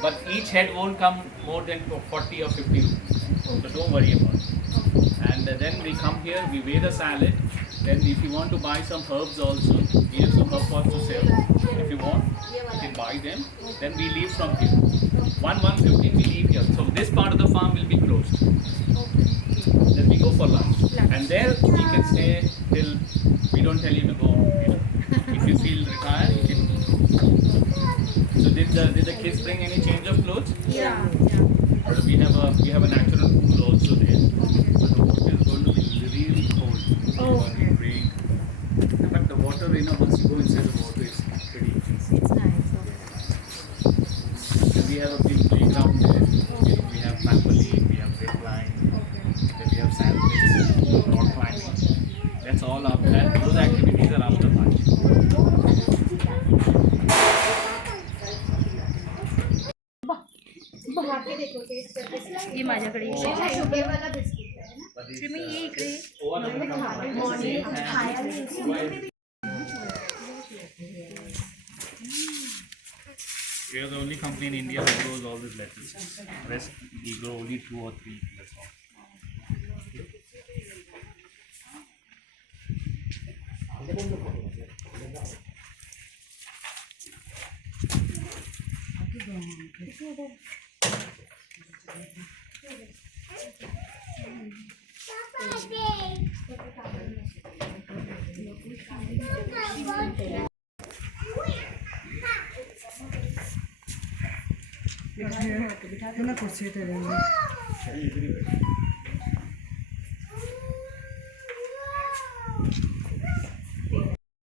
But each head won't come more than 40 or 50 rupees. So don't worry about it. And then we come here, we weigh the salad. Then if you want to buy some herbs also, we have some herb pots to sell. If you want, you can buy them. Then we leave from here. 1:15 we leave here. So this part of the farm will be closed. Then we go for lunch. And there you can stay till we don't tell you to go home. You know. If you feel retired, you can. So did the kids bring any change of clothes? Yeah. We have a natural pool also there. So the water is going to be really cold. Okay. Rain. But the water, once you go inside the water, it's pretty interesting. It's nice. And we have a big playground there. We have trampoline, we have zip line, then we have sand pits, rock climbing. That's all up there. Those activities are after lunch. ये माझ्याकडे शुगरवाला biscuit आहे ना श्रीमी ये इकडे We are the only company in India that grows all these lettuces. Rest we grow only 2 or 3. That's all.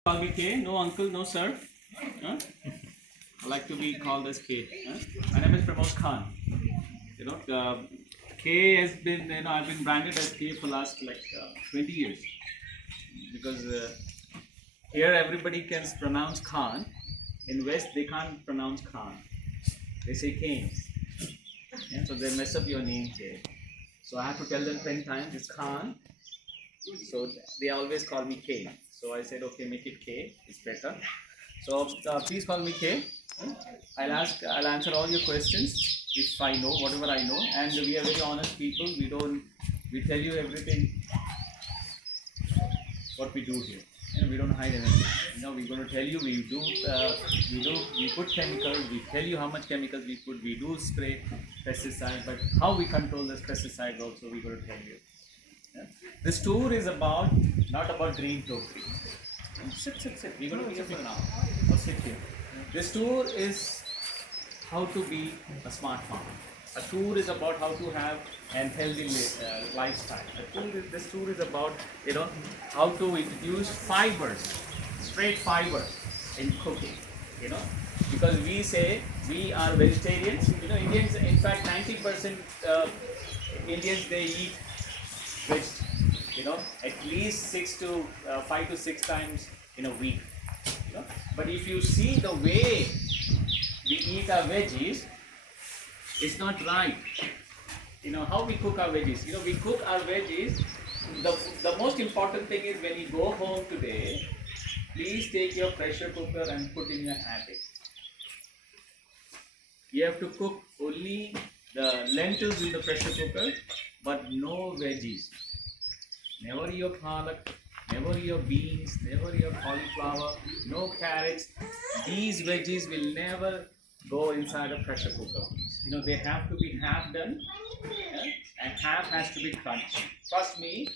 Call me K. No uncle, no sir. Huh? I like to be called as K. Huh? My name is Pramod Khan. K has been, I've been branded as K for last 20 years. Because here everybody can pronounce Khan. In West they can't pronounce Khan. They say Kane. Yeah, so they mess up your name here. So I have to tell them 10 times it's Khan. So they always call me K. So I said, okay, make it K. It's better. So please call me K. I'll answer all your questions if I know, whatever I know. And we are very honest people. We tell you everything what we do here. We don't hide anything. We're going to tell you we put chemicals. We tell you how much chemicals we put. We do spray pesticide, but how we control this pesticide also we're going to tell you. Yeah. This tour is not about Greentokri. Sit. We're going to be here for an hour. Or sit here. This tour is how to be a smart farmer. A tour is about how to have an healthy lifestyle. This tour is about how to introduce fibers, straight fibers in cooking. Because we say we are vegetarians. Indians, in fact, 90% Indians they eat veg. At least 5 to 6 times in a week. But if you see the way we eat our veggies, it's not right. How we cook our veggies. We cook our veggies. The most important thing is when you go home today, please take your pressure cooker and put in your attic. You have to cook only the lentils in the pressure cooker, but no veggies. Never your palak, never your beans, never your cauliflower, no carrots. These veggies will never go inside a pressure cooker. They have to be half done, and half has to be crunchy. Trust me,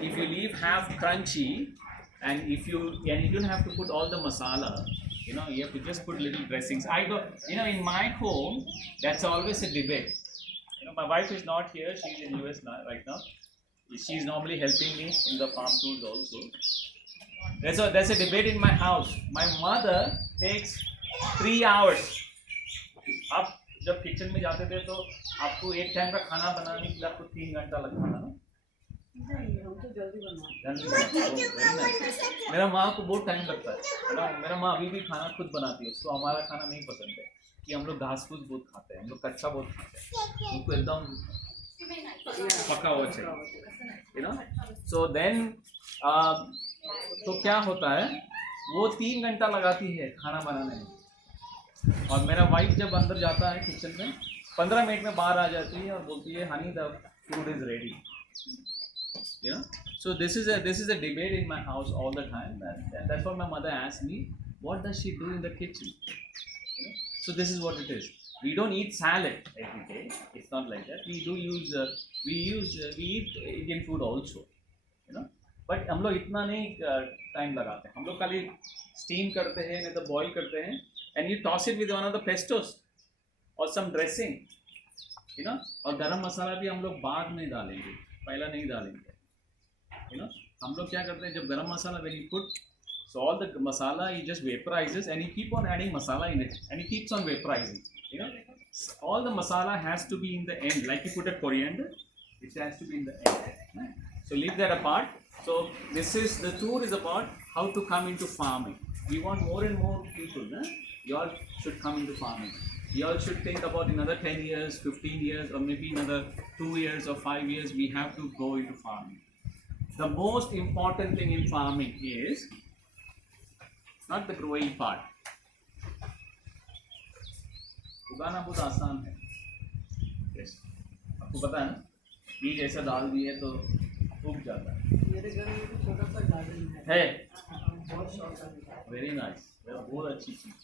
if you leave half crunchy, and you don't have to put all the masala, you have to just put little dressings. In my home, that's always a debate. My wife is not here; she's in US now, right now. She's normally helping me in the farm tools also. There's a debate in my house. My mother takes 3 hours. आप जब kitchen में जाते थे तो आपको एक time का खाना बनाने के लिए आपको 3 घंटा लगता था ना? मेरा माँ को बहुत टाइम लगता है। मेरा माँ अभी भी खाना खुद बनाती है। उसको हमारा खाना नहीं पसंद है कि हम लोग घास फूस बहुत खाते हैं, हम लोग कच्चा बहुत खाते हैं। उनको एकदम पका हुआ चाहिए। So then तो क्या होता है, वो 3 घंटा लगाती है खाना बनाने में। और मेरा वाइफ जब अंदर जाता है किचन में 15 मिनट में बाहर आ जाती है और बोलती है honey the food is ready, you know. So this is a debate in my house all the time, and that's what my mother asked me, what does she do in the kitchen, you know? So this is what it is. We don't eat salad every day, it's not like that. We do use we eat Indian food also, you know, but हम लोग इतना नहीं time लगाते हैं. हम लोग खाली steam करते हैं नहीं तो बॉईल करते हैं, and you toss it with one of the pestos or some dressing, you know. और गरम मसाला भी हम लोग बाद में डालेंगे, पहला नहीं डालेंगे, you know. हम लोग क्या करते हैं जब गरम मसाला when you put, so all the masala he just vaporizes and you keep on adding masala in it and he keeps on vaporizing, you know. All the masala has to be in the end, like you put a coriander, it has to be in the end. So leave that apart. So the tour is about how to come into farming. We want more and more people, you all should come into farming. You all should think about another 10 years, 15 years, or maybe another 2 years or 5 years, we have to go into farming. The most important thing in farming is not the growing part. उगाना बहुत आसान है, yes. आपको पता है ना, बीज ऐसा डाल दिए तो उग जाता है. मेरे घर में भी छोटा सा गार्डन है बहुत शौक है. वेरी नाइस, बहुत अच्छी चीज.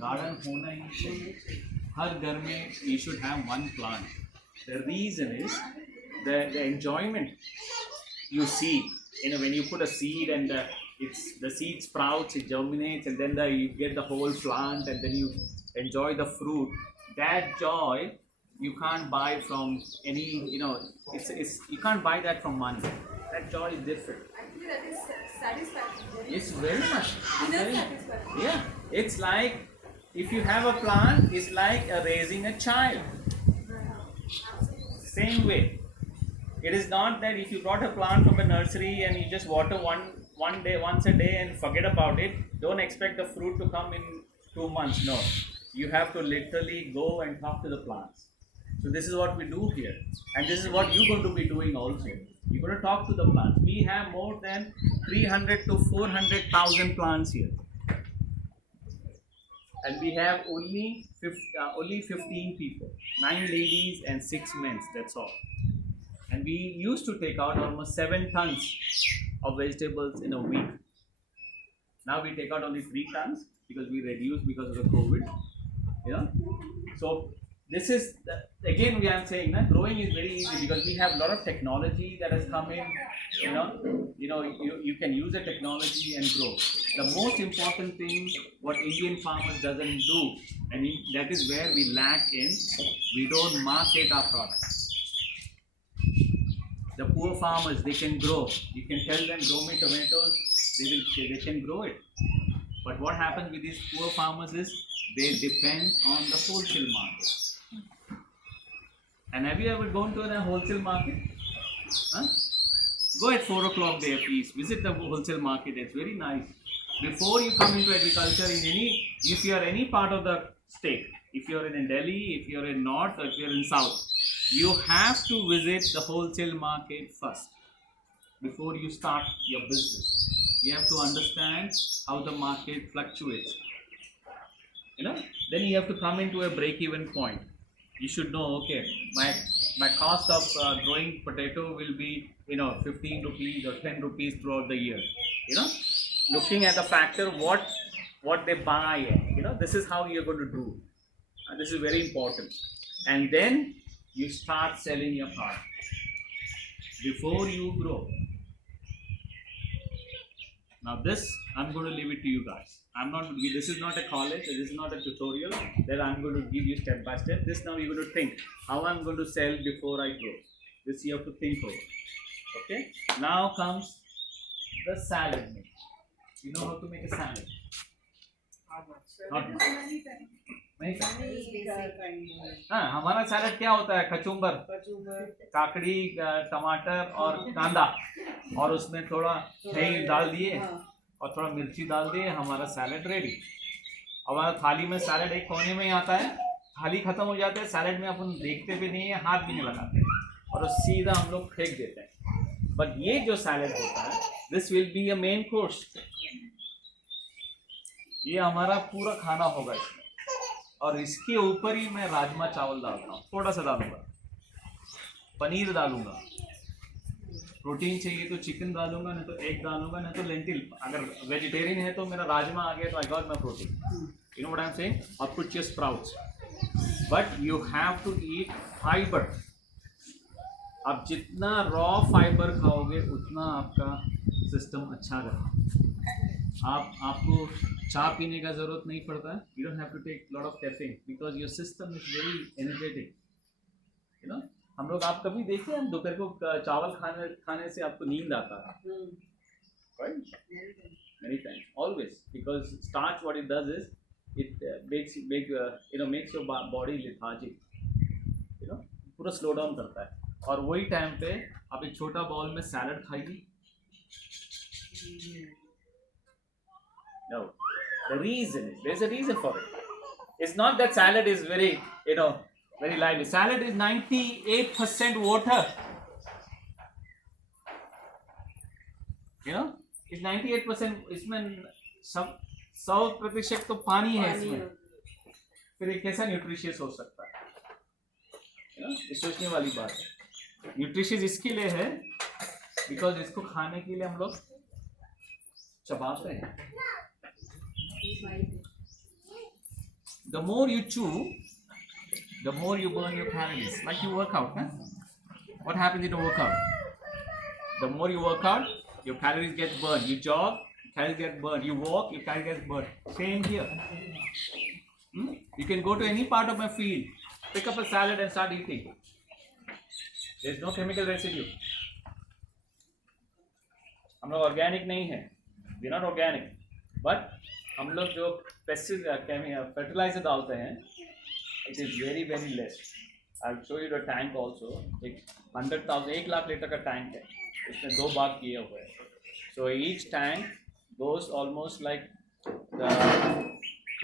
गार्डन होना ही चाहिए हर घर में. You should have one plant. The reason is the enjoyment you see, you know, when you put a seed and the seed sprouts, it germinates, and then you get the whole plant, and then you enjoy the fruit. That joy you can't buy from any, you know, it's you can't buy that from money. That joy is different. Actually, that is satisfaction. It's very much. Inner satisfaction. Yeah, it's like if you have a plant, it's like raising a child. Same way. It is not that if you brought a plant from a nursery and you just water once a day and forget about it, don't expect the fruit to come in 2 months. No, you have to literally go and talk to the plants. So this is what we do here, and this is what you're going to be doing also. You're going to talk to the plants. We have more than 300 to 400,000 plants here, and we have only 15 people, 9 ladies and 6 men. That's all. And we used to take out almost 7 tons of vegetables in a week. Now we take out only 3 tons because we reduced because of the COVID. You know, so this is again we are saying that growing is very easy because we have a lot of technology that has come in. You can use the technology and grow. The most important thing what Indian farmers doesn't do, and that is where we lack in, we don't market our products. The poor farmers, they can grow. You can tell them grow me tomatoes, they can grow it. But what happens with these poor farmers is they depend on the wholesale market. And have you ever gone to a wholesale market? Huh? Go at 4 o'clock there, please. Visit the wholesale market. It's very nice. Before you come into agriculture if you are any part of the state, if you are in Delhi, if you are in North, or if you are in South, you have to visit the wholesale market first before you start your business. You have to understand how the market fluctuates. You know, then you have to come into a break-even point. You should know, okay, my cost of growing potato will be 15 rupees or 10 rupees throughout the year. You know, looking at the factor what they buy. This is how you're going to do. And this is very important. And then you start selling your product before you grow. Now this, I'm going to leave it to you guys. This is not a college, this is not a tutorial that I'm going to give you step by step. This now you're going to think, how I'm going to sell before I grow. This you have to think over. Okay? Now comes the salad mix. You know how to make a salad? Not much. हाँ, हमारा salad क्या होता है? कचुम्बर, काकड़ी, टमाटर और कांदा, और उसमें थोड़ा दही डाल दिए और थोड़ा मिर्ची डाल दिए, हमारा सैलड रेडी. हमारा थाली में सैलड एक कोने में ही आता है. थाली खत्म हो जाते हैं, सैलड में अपन देखते भी नहीं है, हाथ भी नहीं लगाते और सीधा हम लोग फेंक देते हैं. बट ये जो सैलड होता है, this will be a main course. ये हमारा पूरा खाना होगा इसमें. और इसके ऊपर ही मैं राजमा चावल डालता हूँ, थोड़ा सा डालूंगा, पनीर डालूंगा, प्रोटीन चाहिए तो चिकन डालूंगा, नहीं तो एग डालूंगा, नहीं तो लेंटिल। अगर वेजिटेरियन है तो मेरा राजमा आ गया तो I got my protein, you know what I am saying. और put your sprouts, but you have to eat fibre. आप जितना रॉ फाइबर खाओगे उतना आपका सिस्टम अच्छा रहेगा। आपको चाय पीने का ज़रूरत नहीं पड़ता है, you don't have to take lot of caffeine because your system is very energetic, you know. हम लोग, आप कभी देखे हैं दोपहर को चावल खाने से आपको नींद आता है, right? Many times, always, because starch what it does is it makes your body lethargic, you know, पूरा स्लो डाउन करता है। और वही टाइम पे आप एक छोटा बाउल में सैलड खाइए। No, the reason is, there's a reason for it. It's not that salad is very, very lively. Salad is 98% water. It's 98%. इसमें 100% तो पानी है इसमें, फिर ये कैसा न्यूट्रिशियस हो सकता है? ये सोचने वाली बात है। न्यूट्रिशियस इसके लिए है बिकॉज इसको खाने के लिए हम लोग चबाते हैं। The more you chew, the more you burn your calories. Like you work out, huh? What happens in a workout? The more you work out, your calories get burned. You jog, calories get burned. You walk, your calories get burned. Same here. You can go to any part of my field, pick up a salad and start eating. There is no chemical residue. हम लोग organic नहीं है, we not organic, but हम लोग जो fertiliser डालते हैं, it is very very less. I show you the tank also. एक 100,000 1 लाख लीटर का टैंक है, इसमें 2 भाग किए हुए हैं। So each tank goes almost like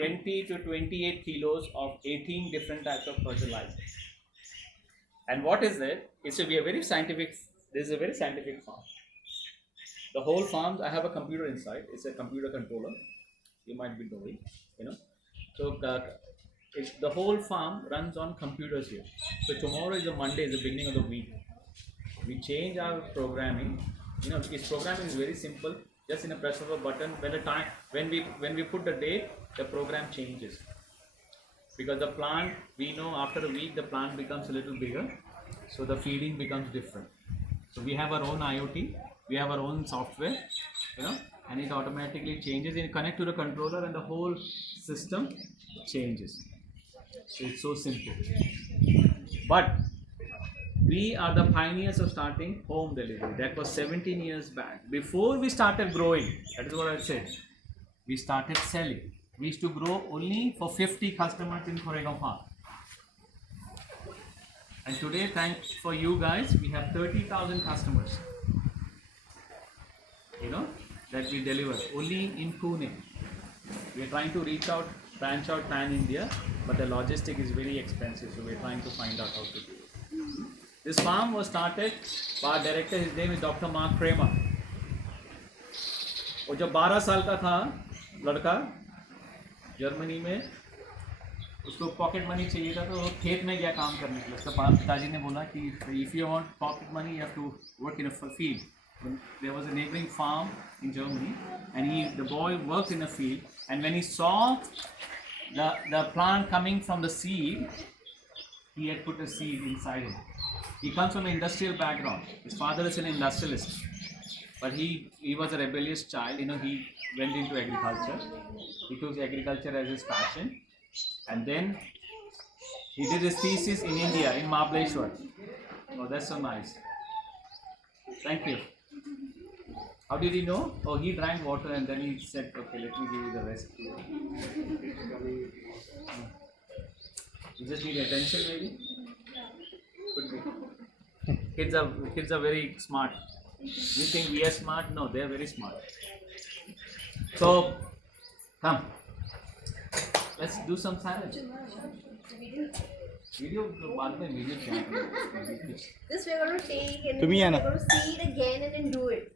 20 to 28 kilos of 18 different types of fertilizer. And what is it? It's a very scientific. This is a very scientific farm. The whole farm, I have a computer inside. It's a computer controller. You might be knowing, So the whole farm runs on computers here. So tomorrow is a Monday, is the beginning of the week. We change our programming. This programming is very simple. Just in a press of a button. When we put the date, the program changes. Because the plant, we know after a week the plant becomes a little bigger, so the feeding becomes different. So we have our own IoT, we have our own software, and it automatically changes. You connect to the controller and the whole system changes. So it's so simple. But we are the pioneers of starting home delivery. That was 17 years back. Before we started growing, that is what I said, we started selling. We used to grow only for 50 customers in Koregaon Farm. And today, thanks for you guys, we have 30,000 customers. That we deliver only in Pune. We are trying to branch out pan India, but the logistic is very expensive, so we are trying to find out how to do it. This farm was started by our director, his name is Dr. Mark Kramer. और जब 12 साल का था लड़का, Germany में, उसको pocket money चाहिए था, तो वो खेत में गया काम करने के लिए। उसका पिताजी ने बोला कि if you want pocket money you have to work in a field. There was a neighboring farm in Germany, and the boy worked in a field, and when he saw the plant coming from the seed, he had put a seed inside him. He comes from an industrial background. His father is an industrialist, but he was a rebellious child. He went into agriculture. He took agriculture as his passion, and then he did his thesis in India, in Mahabaleshwar. Oh, that's so nice. Thank you. How did he know? Oh, he drank water and then he said, okay, let me give you the rest. You just need attention, maybe? Could be. Kids are very smart. You think we are smart? No, they are very smart. So, come. Let's do some salad. Video, बाद में video क्या करें? This we're going to take and To me, we're Anna. going to see it again and then do it.